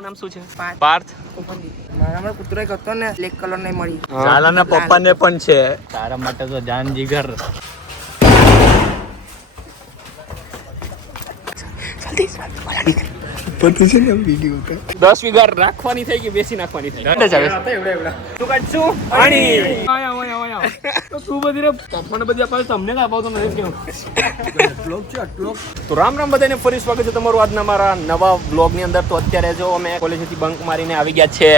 તારું નામ શું છે? પાર્થ. મારા કૂતરો એક હતો ને બ્લેક કલર નહીં મળી. ઝાલાના પપ્પાને પણ છે. તારા માટે તો જાન જીગર. 10 વીઘા રાખવાની થઈ કે બેસી નાખવાની થઈ? તું કાઢશું પાણી. તું બધી રે મને બધી આપણે તમને ના અપાવતો નથી કેમ? તો રામ રામ બધાને ફરી સ્વાગત છે તમારું આજના મારા નવા બ્લોગ ની અંદર. તો અત્યારે જો અમે કોલેજથી બંક મારીને આવી ગયા છે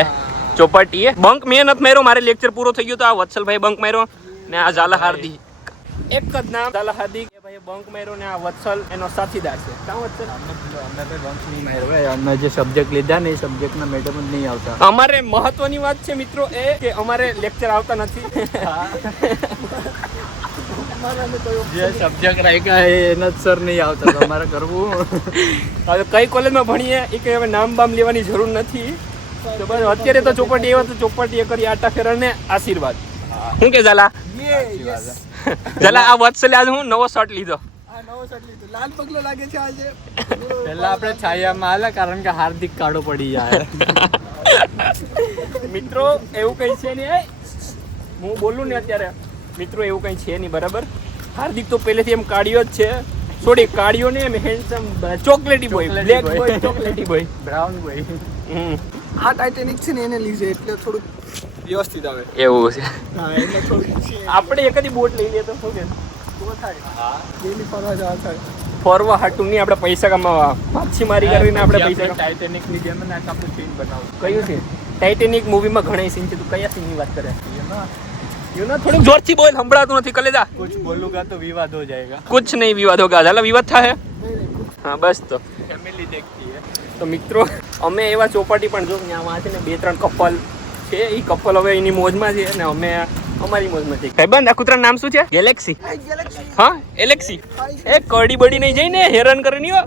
ચોપાટીએ. બંક મેં નથી માર્યો, મારે લેક્ચર પૂરો થઈ ગયો તો આ વત્સલભાઈ બંક માર્યો ને આ ઝાલા હાર્દિક, એક જ નામ ઝાલા હાર્દિક ભાઈ બંક માર્યો ને આ વત્સલ એનો સાથીદાર છે. કાં વત્સલ? અમે જે સબ્જેક્ટ લીધા ને એ સબ્જેક્ટના મેડમ જ નહીં આવતા. અમારે મહત્વની વાત છે મિત્રો એ કે અમારે લેક્ચર આવતા નથી. જે સબ્જેક્ટ રાખ્યા એના જ સર નહીં આવતા. તમારે કરવું હવે કઈ કોલેજમાં ભણીએ એ કઈ હવે નામ બામ લેવાની જરૂર નથી. તો બસ અત્યારે તો ચોપાટી આવ્યા તો ચોપાટીએ કરી આટા ફેરા ને આશીર્વાદ. શું કે ઝાલા? ઝાલા આ વત્સલે આજે હું નવો શર્ટ લીધો. લાલ પગલો લાગે છે આજે. પહેલા આપણે છાયામાં હાલે કારણ કે હાર્દિક કાળો પડી જાય. મિત્રો એવું કઈ છે નહીં, હું બોલું ને અત્યારે મિત્રો એવું કઈ છે નહીં બરાબર. હાર્દિક તો પહેલેથી એમ કાળિયો જ છે. સોરી કાળિયો ને એમ handsome chocolatey boy, black boy, chocolatey boy, brown boy. આ ટાઇટેનિક છે ને એને લીધે એટલે થોડું વ્યવસ્થિત આવે એવું છે. હા એટલે થોડું આપણે એકદી બોટ લઈ લઈએ તો શું કે ડેલી ફરવા જવા થાય. ફરવા હાટું નહીં, આપણે પૈસા કમાવા, માછીમારી કરીને આપણે પૈસા ટાઇટેનિક ની જેમ ને આપણે સીન બનાવું. કયું છે? ટાઇટેનિક મૂવીમાં ઘણા સીન છે. તું કયા સીનની વાત કરે? યુ નો થોડુંક જોરથી બોલ, સંભળાતું નથી. કલેજા कुछ बोलूंगा तो विवाद हो जाएगा. કુછ નહીં વિવાદ હોગા. ઝાલા વિવાદ થાય. હા બસ તો फैमिली देखती है. તો મિત્રો અમે એવા ચોપાટી પણ જો ત્યાં છે ને 2-3 કપલ છે. એ કપલ હવે એની મોજમાં છે અને અમે અમારી મોજમાં છે. ભાઈબંધ આ કૂતરાનું નામ શું છે? ગેલેક્સી. હા એલેક્સી. એ કડી બડી નહીં જઈને હેરાન કરે નહીં હો.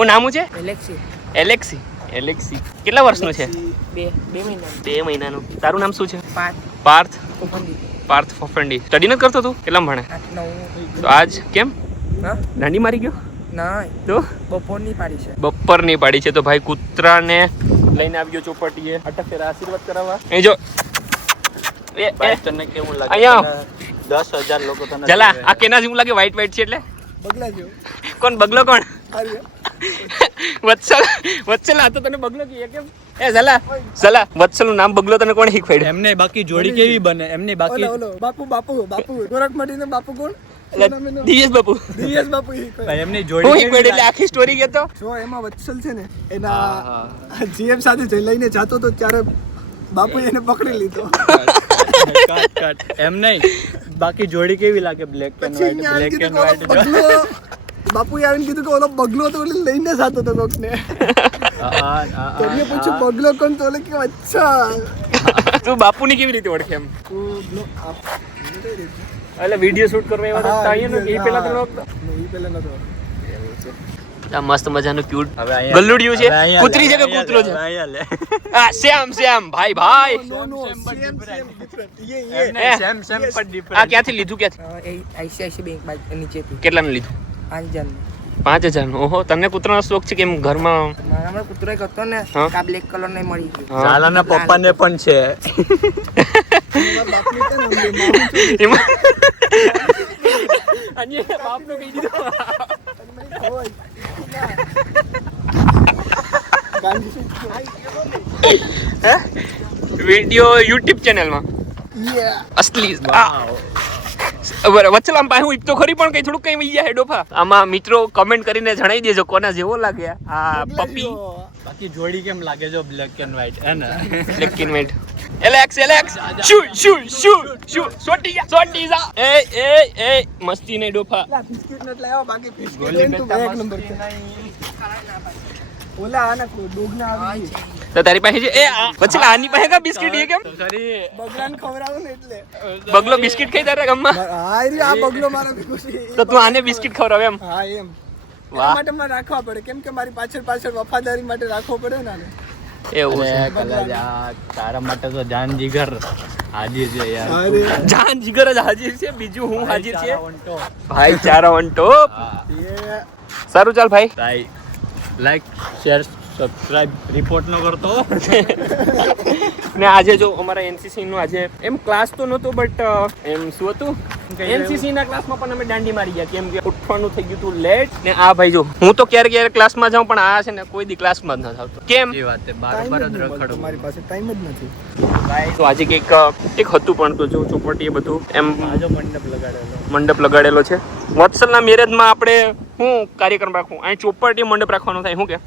હું નામ છે એલેક્સી. એલેક્સી. એલેક્સી કેટલા વર્ષનું છે? 2 મહિના. 2 મહિનાનું. તારું નામ શું છે? પાર્થ. પાર્થ ફફંડી. સ્ટડી નથી કરતો તું? કેટલામાં ભણે? 8-9. તો આજ કેમ હા દાંડી મારી ગયો? ના તો બપોરની પાડી છે. બપોરની પાડી છે. તો ભાઈ કૂતરાને લઈને આવી ગયો ચોપાટીએ આટા ફેરા આશીર્વાદ કરાવવા. અહીં જો તને કેવું લાગે? અહીંયા 10,000 લોકો તને જલા આ કેના જેવું લાગે? વ્હાઈટ વ્હાઈટ છે એટલે બગલા જેવો. કોણ બગલો? કોણ? આર્ય. વત્સલ આ તો તને બગલો કહીએ કેમ? એ ઝલા વત્સલનું નામ બગલો તને કોણ શીખવાડ્યું? એમને બાકી જોડી કેવી બને એમને બાકી ઓલો બાપુ ગોરખ મટીને બાપુ કોણ? દિયેશ બાપુ. દિયેશ બાપુ શીખવાડે. એમની હું જોડી શીખવાડ્યું એટલે આખી સ્ટોરી કહેતો. જો એમાં વત્સલ છે ને એના જીએમ સાથે લઈને જાતો તો ત્યારે બાપુ એને પકડી લીધો. કાટ એમ નહીં બાકી જોડી કેવી લાગે? બ્લેક એન્ડ પછી વ્હાઈટ, બ્લેક એન્ડ વ્હાઈટ. બગલો બાપુએ આવીને કીધું કે ઓલો બગલો તો ઓલે લઈને જાતો તો કોકને. તેમને પૂછ્યું બગલો કોણ? તો ઓલે કે અચ્છા તું બાપુની કેવી રીતે ઓળખે એમ? એટલે વિડીયો શૂટ કરવા એવા હતા અહીંયા ને એ પહેલા તો આ મસ્ત મજાનું ક્યુટ ગલ્લુડિયું છે. કૂતરી છે કે કૂતરો છે? આ શ્યામ ભાઈ સેમ પણ ડિફરન્ટ. આ ક્યાંથી લીધું? ક્યાંથી? આઈસીઆઈસી બેંક નીચેથી. કેટલાનું લીધું? 5,000. 5,000. ઓહો તને કૂતરાનો શોખ છે કેમ ઘરમાં? મારા કૂતરો એક હતો ને હા. કા બ્લેક કલર નહીં મળી ગયો. ઝાલાના પપ્પાને પણ છે. બાપનું કહી દીધું. વિડિયો યુટ્યુબ ચેનલમાં અસલી વચ્ચે આમ પાસે હું તો ખરી પણ કઈ થોડુંક કઈ વઈ જાય ડોફા. આમાં મિત્રો કમેન્ટ કરીને જણાવી દેજો કોના જેવો લાગે આ પપી. બાકી જોડી કેમ લાગે? જો બ્લેક એન્ડ વ્હાઈટ હે ને. Black and white. એલેક્સ શૂ સોટી જા. એ મસ્તી નહીં ડોફા. બિસ્કિટ નત લાવ્યો બાકી બિસ્કિટ તો એક નંબર છે. ઓલા આના ડોગના આવી તો તારી પાસે છે? એ વચ્ચે આની પાસે કા બિસ્કિટ એ કેમ? બગલાને ખવડાવું ને એટલે બગલો બિસ્કિટ ખાઈ તારા ગામમાં? હા રે આ બગલો મારો ખુશી. તો તું આને બિસ્કિટ ખવડાવે એમ? હા એમ. વાહ. એના માટે મારે રાખવા પડે કેમ કે મારી પાછળ વફાદારી માટે રાખવો પડે ને આને. એવું છે. તારા માટે તો જાન જીગર હાજીર છે યાર. અરે જાન જીગર જ હાજીર છે, બીજું હું હાજીર છે. ભાઈ ચારા વન ટોપ. એ સારું ચાલ ભાઈ. લાઈક શેર સબસ્ક્રાઇબ રિપોર્ટ ન કરતો. ને આજે જો અમારા એનસીસી નો આજે એમ ક્લાસ તો નહોતો બટ એમ શું હતું એનસીસી ના ક્લાસમાં પણ અમે દાંડી મારી ગયા કેમ કે ઉઠવાનું થઈ ગયું હતું લેટ. ને આ ભાઈ જો હું તો ક્યારેક ક્લાસમાં જાઉં પણ આ છે ને કોઈ દી ક્લાસમાં જ ન આવતો. કેમ એ વાત બારોબાર જ રખડો. તમારી પાસે ટાઈમ જ નથી. તો આજે કંઈક હતું પણ તો જો ચોપટી એ બધું એમ આજો મંડપ લગાડેલો છે. વત્સલના મેરેજમાં આપણે શું કાર્યક્રમ રાખવું અહીં ચોપટી મંડપ રાખવાનો થાય શું કે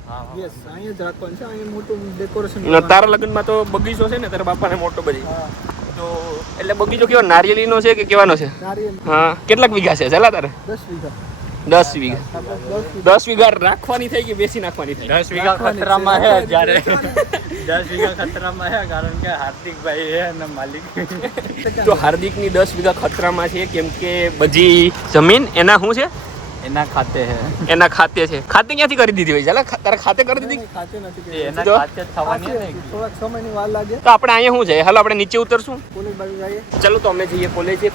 યસ અહીંયા જ રાખવાનું છે. અહીંયા મોટું ડેકોરેશન. તારા લગ્નમાં તો બગીચો છે ને તારા બાપાને મોટો બધી તો એટલે બગીચો કેવો નારિયેળીનો છે કે કેવાનો છે? હા કેટલાક વીઘા છે ચાલા તારે? 10 વીઘા 10 વીઘા રાખવાની થઈ કે બેસી નાખવાની થઈ? 10 વીઘા ખતરામાં હે જ્યારે 10 વીઘા ખતરામાં હે કારણ કે હાર્દિકભાઈ હે અને માલિક. તો હાર્દિકની 10 વીઘા ખતરામાં છે કેમ કે બધી જમીન એના શું છે? એના ખાતે હે. એના ખાતે છે. ખાતે ક્યાંથી કરી દીધી હોય ચાલા તારા ખાતે કરી દીધી? ખાતે નથી એ એના ખાતે જ થવાની હે ને. થોડાક સમયની વાર લાગે. તો આપણે અહીંયા શું જાય? હાલો આપણે નીચે ઉતરશું. કોલેજ બાજુ જઈએ. ચલો તો અમે જઈએ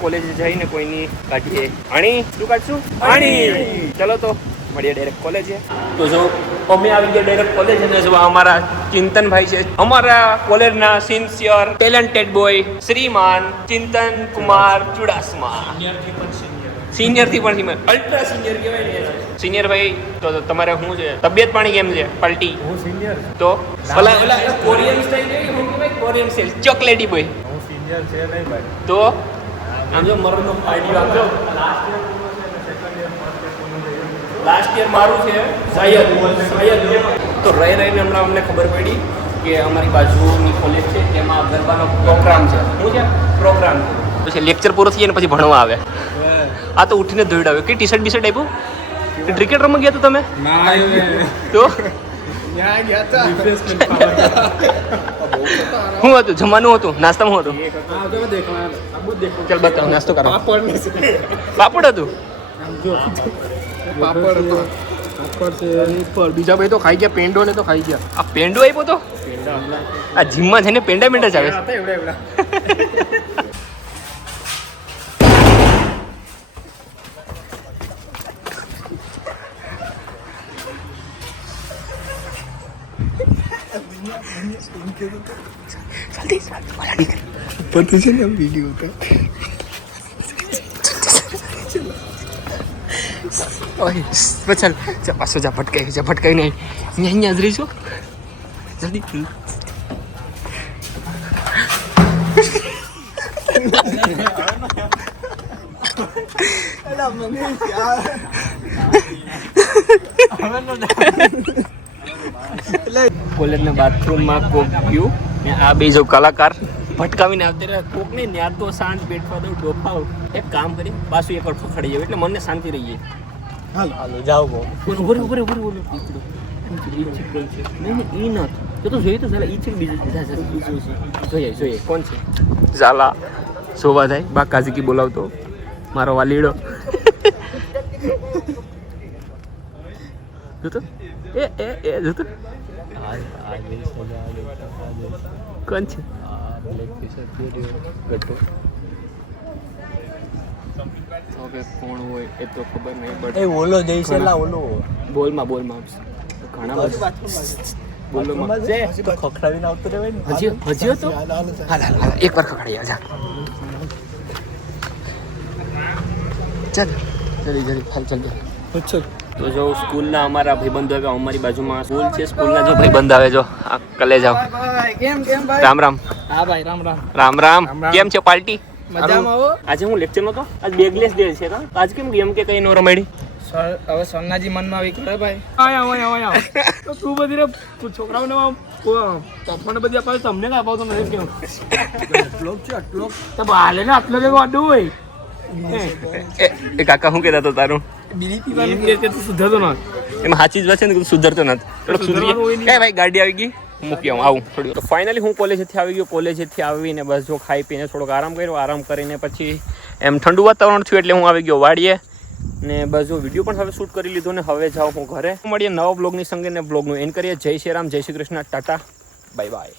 કોલેજે જઈને કોઈની કાઢીએ આણી. શું કાઢશું? આણી. ચલો તો મળીએ ડાયરેક્ટ કોલેજે. તો જો અમે આવી ગયા ડાયરેક્ટ કોલેજ અને જો અમારા ચિંતનભાઈ છે અમારા કોલેજના સિન્સિયર ટેલેન્ટેડ બોય શ્રીમાન ચિંતન કુમાર ચુડાસમા. સિનિયર થી પણ અલ્ટ્રા સિનિયર કહેવાય ને. સિનિયર ભાઈ તો તમારે શું છે તબિયત પાણી કેમ છે? પલટી. હું સિનિયર. તો ઓલા કોરિયન સ્ટાઇલ કેવી હું કહેવાય કોરિયન સ્ટાઇલ ચોકલેટી બોય. હું સિનિયર છે નહીં ભાઈ. તો આમ જો મરનો પાર્ટી આપજો. લાસ્ટ યર મારું છે શાયદ તો રહીને હમણાં અમને ખબર પડી કે અમારી બાજુની કોલેજ છે તેમાં ગરબાનો પ્રોગ્રામ છે. શું છે પ્રોગ્રામ? પછી લેક્ચર પૂરો થઈ જાય ને પછી ભણવા આવે. આ તો ઉઠીને દોડાવ્યો કે ટી શર્ટ બીશર્ટ આપ્યું? ક્રિકેટ રમવા ગયા તો તમે? તો શું હતું જમવાનું હતું નાસ્તામાં હતું? ચાલ બતાવો નાસ્તો કરો. પાપડ હતું. બીજા ભાઈ તો ખાઈ ગયા પેંડો ને તો ખાઈ ગયા. આ પેંડો આપ્યો તો આ જીમમાં જઈને પેંડા પેંડા જ આવે. પછી છે ને વિડીયો ઉતાર. ચાલ પાછો જા ભટકાઈ નહીં અહીંયા જ રહીશું જલ્દી. કોલેજના બાથરૂમમાં કોક ગયું ને આ બે જો કલાકાર ભટકાવીને આવતી રહે કોક ને ન્યા તો સાંજ બેઠવા દઉં ડોફાવ. એક કામ કરી પાછું એક વાર ખખડી જાય એટલે મને શાંતિ રહી જાય. હાલો જાઓ ગો. નહીં ઈ ન તો જોઈએ તો ઝાલા ઈ છે બીજું જોઈએ કોણ છે? ઝાલા શોભા થાય બા કાઝીકી બોલાવતો મારો વાલીડો. જોતો એ જોતો કોણ છે? હવે કોણ હોય એ તો ખબર નહીં બટ એ ઓલો જઈશેલા ઓલો બોલમાં ઘણા બધા બોલમાં ખખડાવીને આવતો રહેવાય ને. હજી હતો હાલ એક વાર ખખડાઈ જા ચાલ જલ્દી હાલ ચાલ. તો જો સ્કૂલના અમારા ભાઈબંધો આવે અમારી બાજુમાં સ્કૂલ છે સ્કૂલના જો ભાઈબંધ આવે જો આ કલે જાવ. કેમ ભાઈ? રામ રામ. હા ભાઈ રામ રામ કેમ છે પાર્ટી? મજામાં આવો. આજે હું લેક્ચર નતો આજ બેગલેસ ડે છે આજ કેમ ગેમ કે કઈ નો રમાડી? હવે સોનાજી મનમાં આવી કરે ભાઈ. આયા તો તું બધી રે છોકરાઓને તપણ બધી અપાવે તમને ના અપાવતો નથી કેમ? આટલો છે આટલો તો બાલે ને આટલો કે વાડું હોય. એ કાકા શું કહેતા તો તારું બીડી પીવાનું કે તું સુધરતો ન? એમાં સાચી જ વાત છે ને સુધરતો નથી. થોડોક સુધરી કઈ ભાઈ ગાડી આવી ગઈ મૂકી આવું થોડી. તો ફાઇનલી હું કોલેજથી આવી ગયો. કોલેજથી આવીને બસ જો ખાઈ પીને થોડોક આરામ કર્યો. આરામ કરીને પછી એમ ઠંડુ વાતાવરણ થયું એટલે હું આવી ગયો વાડીએ ને બસ જો વિડીયો પણ હવે શૂટ કરી લીધો ને હવે જાઉં હું ઘરે. મળીએ નવા બ્લોગની સંગે ને બ્લોગનું એન્ડ કરીએ. જય શ્રી રામ, જય શ્રી કૃષ્ણ, ટાટા, બાય બાય.